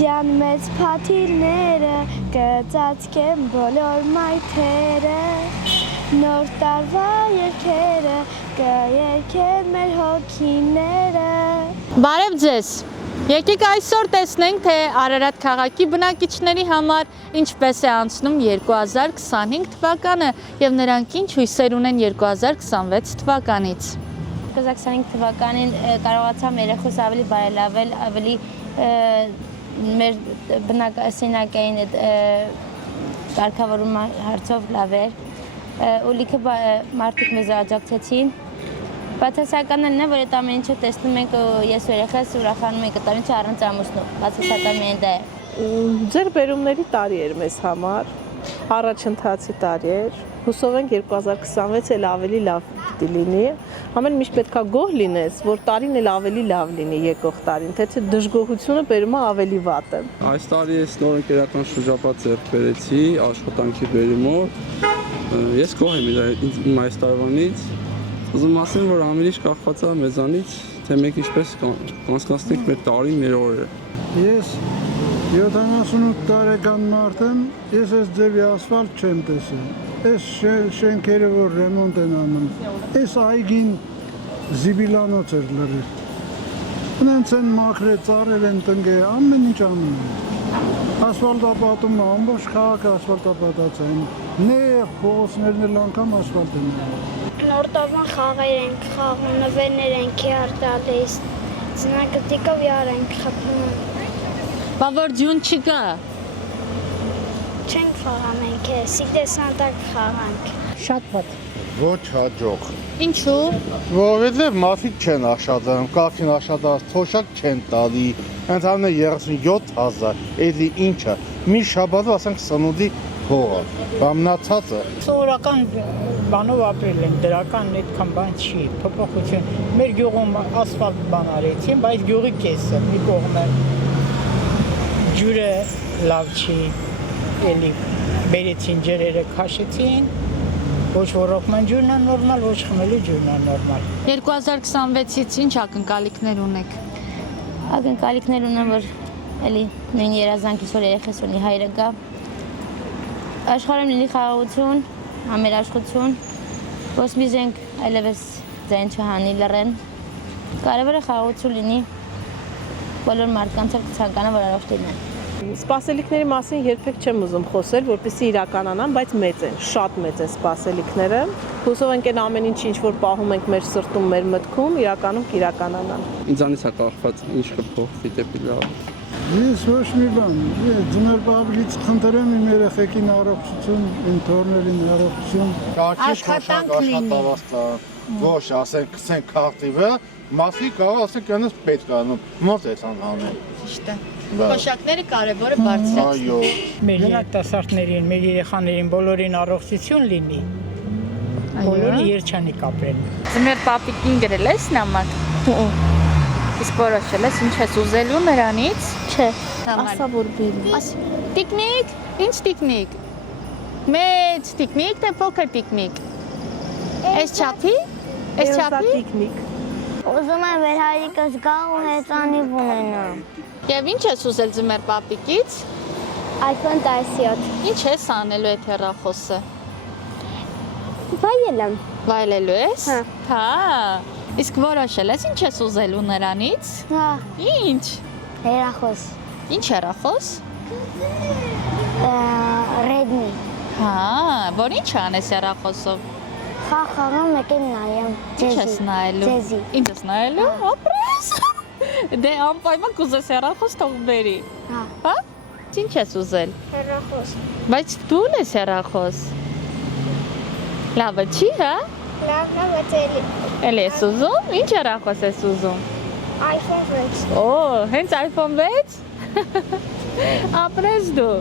Ձյան մեծ փաթիլները կծածկեն բոլոր մայթերը Նոր տարվա երգերը կերգեն մեր հոգիները Բարև ձեզ Եկեք այսօր տեսնենք, թե Արարատ քաղաքի բնակիչների համար ինչպես է անցնում 2025 թվականը և նրանք ինչ հույսեր ունեն 2026 թվականից 2025 թվականին կարողացամ երեխուս ավելի բարելավել, ավելի մեր բնակասենյակային կարգավորում հարցով լավ էր ու լիքը մարդիկ մեզ աջակցեցին Բացասականը նա, որ այդ ամեն ինչը տեսնում ենք ես ու երեխաս ուրախանում ենք այդ ինչը առանց ամուսնու, բացասական միայն դա է։ Ձեռբերումների տարի էր մեզ համար, առաջընթացի տարի էր, հուսով ենք 2026 էլ ավելի լավ պիտի լինի, ամեն միշտ պետք է գոհ լինես, որ տարին էլ ավելի լավ լինի եկող տարին, թե դժգոհությունը բերում է ավելի վատ է։ Այս տարի ես նոր ընկերական շրջապատ ձեռք բերեցի աշխատանքի բերումով, ես գոհ եմ իմ այս տարվանից Ուզում ասեմ, որ ամենից կախված է մեզանից, թե մենք ինչպես կանցկացնենք մեր տարին, մեր օրերը։ Ես 78 տարեկան մարդ եմ, ես այս ձևի ասֆալտ չեմ տեսել։ Այս շենքերը, որ ռեմոնտ են անում, այս այգին զիբիլանոց էր լրիվ։ Ունենց են մաքրե, ծառեր են տնկե, ամեն ինչ անում են։ Ասֆալտապատում ամբողջ քաղաքը ասֆալտապատած են։ Նեղ փողոցներն էլ անգամ ասֆալտ են։ Նոր տարվան խաղեր ենք խաղում, նվերներ ենք արտալիս, ձնագտիկով յար ենք խփում։ Բա որ ջուն չկա։ Չենք խաղամ ենք, սիտեսանտակ խաղանք։ Շատ վատ։ Ոչ հաջող։ Ինչու։ Որովհետև մարդիկ չեն աշխատում, կարգին աշխատած, թոշակ չեն տալի, ընդհանրապես 37000, էլի ինչա։ Մի շաբաթով ասենք սնունդի փողը, բամնացածը։ Սովորական բանով ապրել են, դրական այդքան բան չի, փոփոխություն։ Մեր գյուղում ասֆալտ բան արեցին, բայց գյուղի կեսը մի կողմը ջուրը լավ չի, էլի բերեցին ջրերը քաշեցին, ոչ ոռոգման ջուրն է նորմալ, ոչ խմելու ջուրն է նորմալ։ 2026-ից ինչ ակնկալիքներ ունեք։ Ակնկալիքներ ունեմ, որ էլի նույն երազանքից որ երեխես ունի հայրը գա։ Աշխարհում լինի խաղաղություն, համերաշխություն, ոսմի զենք այլևս ձայն չհանի լռեն։ Կարևորը խաղաղություն լինի, բոլոր մարդկանց էլ կցանկանան, որ առողջ լինեն։ Սպասելիքների մասին երբեք չեմ ուզում խոսել, որպեսզի իրականանան, բայց մեծ են, շատ մեծ են սպասելիքները։ Հուսով ենք այն ամեն ինչ որ պահում ենք մեր սրտում, մեր մտքում, իրականում կիրականանան։ Ինձանից է կախված ինչ կփոխվի դեպի լավ։ Ես ոչ մի բան, ձմեր բաբլից խնդրեմ իմ երեխեքին առողջություն, իմ թորներին առողջություն։ Աշխատանք աշխատավաստան, ոչ ասենք քսեն քարտիվը, մասի կարող ասենք այնպես պետք է անում, մոտ է անհանել։ Ճիշտ է։ Փոշակները կարևորը բարձրացնել։ Այո։ Մեր երիտասարդներին, մեր երեխաներին բոլորին առողջություն լինի։ Բոլորը երջանիկ ապրեն։ Ձմեր պապիկին գրել ես նամակ։ Իսկ որոշել ես ինչ ես ուզելու նրանից։ Չէ, ասա որ բերի։ Տիկնիկ, ինչ տիկնիկ։ Մեծ տիկնիկ, թե փոքր տիկնիկ։ Այս չափի։ Այս չափի։ Տիկնիկ։ Ուզում եմ վերհայրիկս գա ու հեծանիվ ունենամ։ Եվ ինչ ես ուզել ձմեր պապիկից։ iPhone 17։ Ինչ ես անելու այդ հեռախոսը։ Վայելեմ։ Վայելելու ես։ Հա։ Իսկ որոշել ես ինչ ես ուզելու նրանից։ Հա, Ինչ։ հերախոս։ Ինչ հեռախոս։ Redmi։ Հա, որ ինչ անես հեռախոսով։ Խաղում եկեմ նայեմ։ Ինչ ես նայելու։ Ձեզի։ Ինչ ես նայելու։ Ապրես։ Դե անպայման կուզես հեռախոս թող բերի։ Հա։ Հա։ Ինչ ես ուզել։ Հերախոս։ Բայց դու ես հեռախոս։ Լավը չի, հա։ Լավ, էլի։ Էլի ես ուզում։ Ինչ հեռախոս ես ուզում։ iPhone 6։ Օ, հենց iPhone 6։ Ապրես դու։